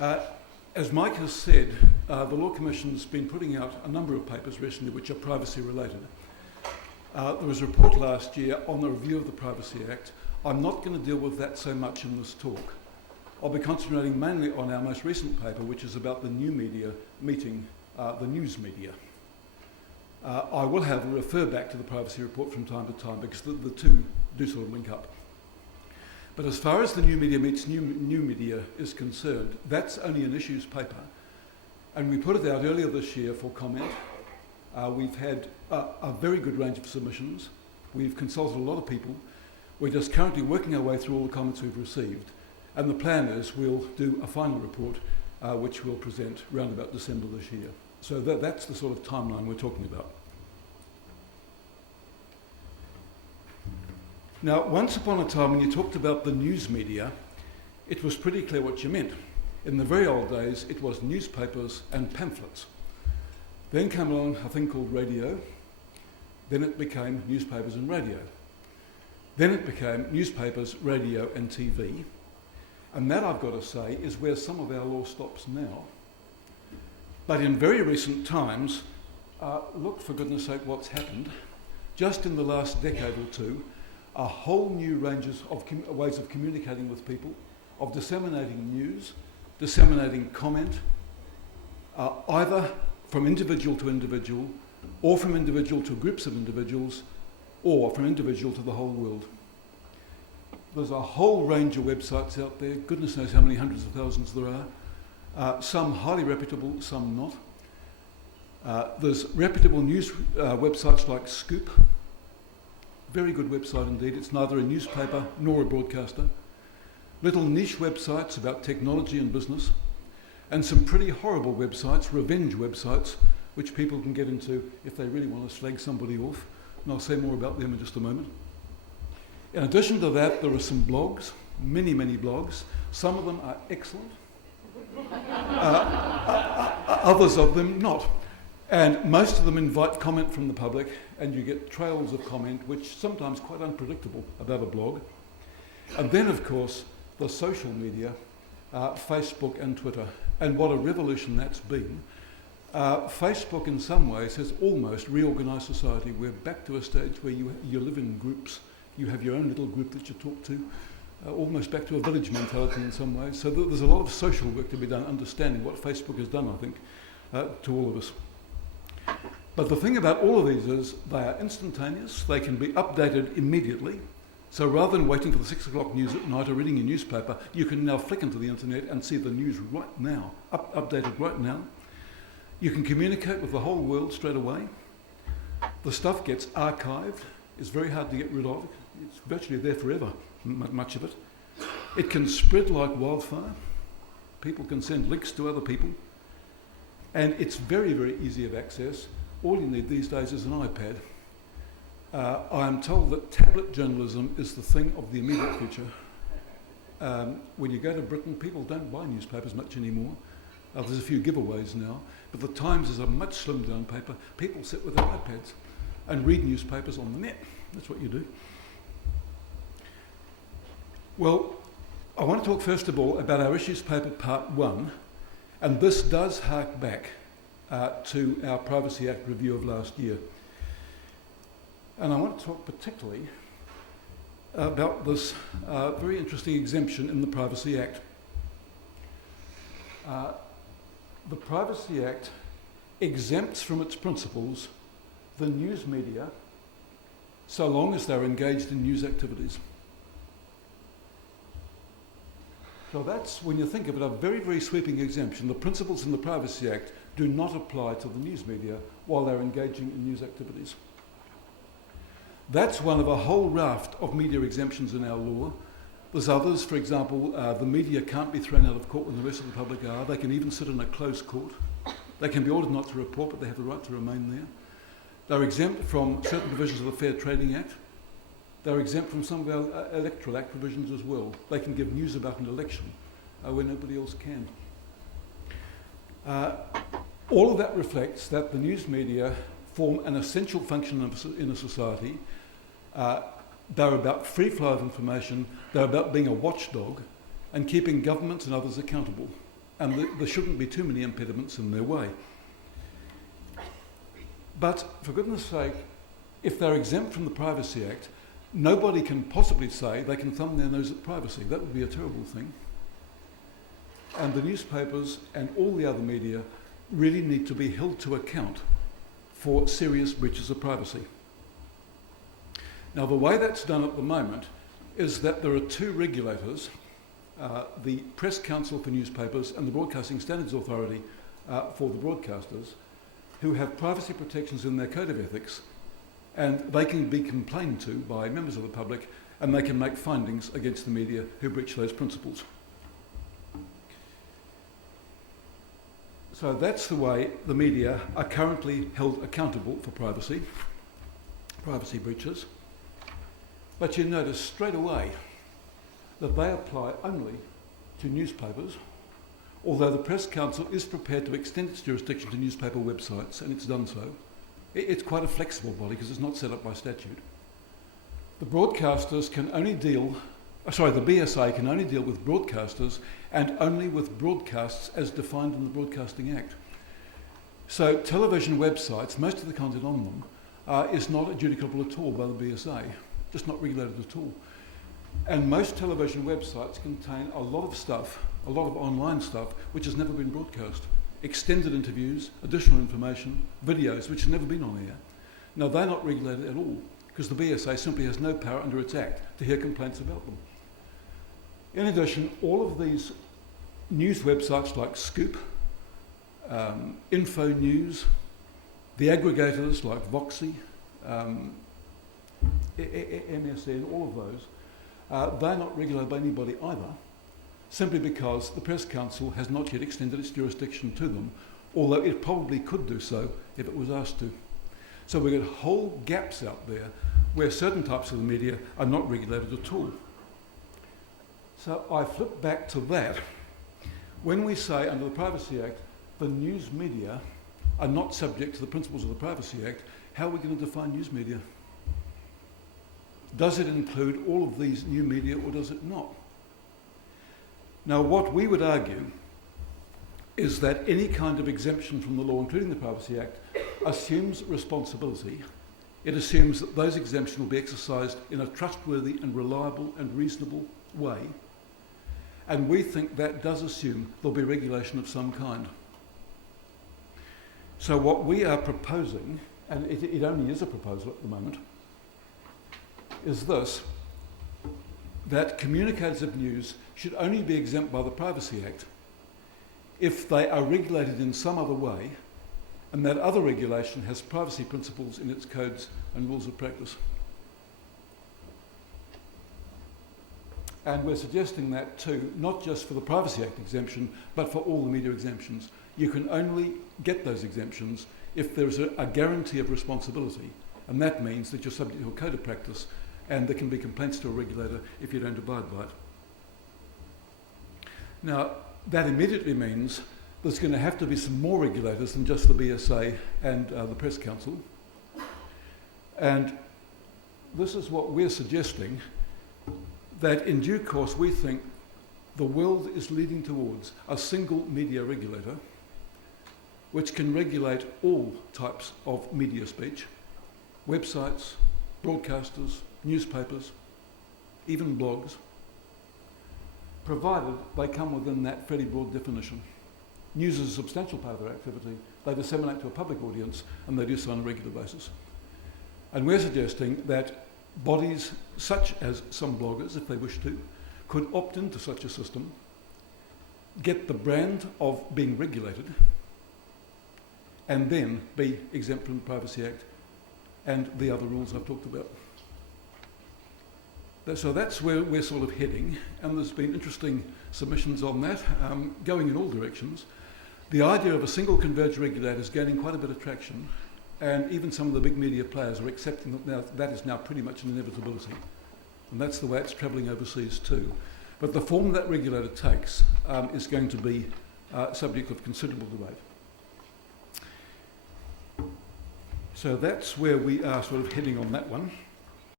Uh, as Mike has said, the Law Commission's been putting out a number of papers recently which are privacy related. There was a report last year on the review of the Privacy Act. I'm not going to deal with that so much in this talk. I'll be concentrating mainly on our most recent paper, which is about the new media meeting the news media. I will refer back to the privacy report from time to time because the two do sort of link up. But as far as the new media meets new media is concerned, that's only an issues paper. And we put it out earlier this year for comment. We've had a very good range of submissions. We've consulted a lot of people. We're just currently working our way through all the comments we've received. And the plan is we'll do a final report which we'll present around about December this year. So that's the sort of timeline we're talking about. Now, once upon a time when you talked about the news media, it was pretty clear what you meant. In the very old days, it was newspapers and pamphlets. Then came along a thing called radio. Then it became newspapers and radio. Then it became newspapers, radio and TV. And that, I've got to say, is where some of our law stops now. But in very recent times, look, for goodness sake, what's happened. Just in the last decade or two, a whole new ranges of ways of communicating with people, of disseminating news, disseminating comment, either from individual to individual, or from individual to groups of individuals, or from individual to the whole world. There's a whole range of websites out there, goodness knows how many hundreds of thousands there are, some highly reputable, some not. There's reputable news websites like Scoop, very good website indeed. It's neither a newspaper nor a broadcaster. Little niche websites about technology and business, and some pretty horrible websites, revenge websites, which people can get into if they really want to slag somebody off. And I'll say more about them in just a moment. In addition to that, there are some blogs, many, many blogs. Some of them are excellent. Others of them not. And most of them invite comment from the public, and you get trails of comment, which sometimes quite unpredictable about a blog. And then, of course, the social media, Facebook and Twitter, and what a revolution that's been. Facebook, in some ways, has almost reorganised society. We're back to a stage where you live in groups. You have your own little group that you talk to, almost back to a village mentality in some ways. So there's a lot of social work to be done, understanding what Facebook has done, I think, to all of us. But the thing about all of these is they are instantaneous. They can be updated immediately. So rather than waiting for the 6 o'clock news at night or reading your newspaper, you can now flick into the internet and see the news right now, updated right now. You can communicate with the whole world straight away. The stuff gets archived. It's very hard to get rid of. It's virtually there forever, much of it. It can spread like wildfire. People can send links to other people. And it's very, very easy of access. All you need these days is an iPad. I'm told that tablet journalism is the thing of the immediate future. When you go to Britain, people don't buy newspapers much anymore. There's a few giveaways now, but the Times is a much slimmed down paper. People sit with their iPads and read newspapers on the net. That's what you do. Well, I want to talk first of all about our issues paper part 1, and this does hark back to our Privacy Act review of last year. And I want to talk particularly about this very interesting exemption in the Privacy Act. The Privacy Act exempts from its principles the news media so long as they're engaged in news activities. So that's, when you think of it, a very, very sweeping exemption. The principles in the Privacy Act do not apply to the news media while they're engaging in news activities. That's one of a whole raft of media exemptions in our law. There's others, for example, the media can't be thrown out of court when the rest of the public are. They can even sit in a closed court. They can be ordered not to report, but they have the right to remain there. They're exempt from certain provisions of the Fair Trading Act. They're exempt from some of our Electoral Act provisions as well. They can give news about an election where nobody else can. All of that reflects that the news media form an essential function in a society. They're about free flow of information. They're about being a watchdog and keeping governments and others accountable. and there shouldn't be too many impediments in their way. But for goodness sake, if they're exempt from the Privacy Act, nobody can possibly say they can thumb their nose at privacy. That would be a terrible thing. And the newspapers and all the other media really need to be held to account for serious breaches of privacy. Now, the way that's done at the moment is that there are two regulators, the Press Council for newspapers and the Broadcasting Standards Authority for the broadcasters, who have privacy protections in their code of ethics, and they can be complained to by members of the public, and they can make findings against the media who breach those principles. So that's the way the media are currently held accountable for privacy breaches. But you notice straight away that they apply only to newspapers, although the Press Council is prepared to extend its jurisdiction to newspaper websites, and it's done so. It's quite a flexible body because it's not set up by statute. The broadcasters can only deal, the BSA can only deal with broadcasters and only with broadcasts as defined in the Broadcasting Act. So television websites, most of the content on them is not adjudicable at all by the BSA, just not regulated at all. And most television websites contain a lot of stuff, a lot of online stuff, which has never been broadcast. Extended interviews, additional information, videos which have never been on air. Now, they're not regulated at all because the BSA simply has no power under its act to hear complaints about them. In addition, all of these news websites like Scoop, Info News, the aggregators like Voxy, MSN, all of those, they're not regulated by anybody either, simply because the Press Council has not yet extended its jurisdiction to them, although it probably could do so if it was asked to. So we've got whole gaps out there where certain types of the media are not regulated at all. So I flip back to that. When we say under the Privacy Act, the news media are not subject to the principles of the Privacy Act, how are we going to define news media? Does it include all of these new media or does it not? Now, what we would argue is that any kind of exemption from the law, including the Privacy Act, assumes responsibility. It assumes that those exemptions will be exercised in a trustworthy and reliable and reasonable way. And we think that does assume there'll be regulation of some kind. So what we are proposing, and it only is a proposal at the moment, is this: that communicators of news should only be exempt by the Privacy Act if they are regulated in some other way, and that other regulation has privacy principles in its codes and rules of practice. And we're suggesting that too, not just for the Privacy Act exemption, but for all the media exemptions. You can only get those exemptions if there is a guarantee of responsibility, and that means that you're subject to a code of practice, and there can be complaints to a regulator if you don't abide by it. Now, that immediately means there's going to have to be some more regulators than just the BSA and the Press Council. And this is what we're suggesting, that in due course we think the world is leading towards a single media regulator which can regulate all types of media speech, websites, broadcasters, newspapers, even blogs, provided they come within that fairly broad definition. News is a substantial part of their activity. They disseminate to a public audience, and they do so on a regular basis. And we're suggesting that bodies such as some bloggers, if they wish to, could opt into such a system, get the brand of being regulated, and then be exempt from the Privacy Act and the other rules I've talked about. So that's where we're sort of heading, and there's been interesting submissions on that, going in all directions. The idea of a single converged regulator is gaining quite a bit of traction, and even some of the big media players are accepting that now, that is now pretty much an inevitability. And that's the way it's travelling overseas too. But the form that regulator takes is going to be subject of considerable debate. So that's where we are sort of heading on that one.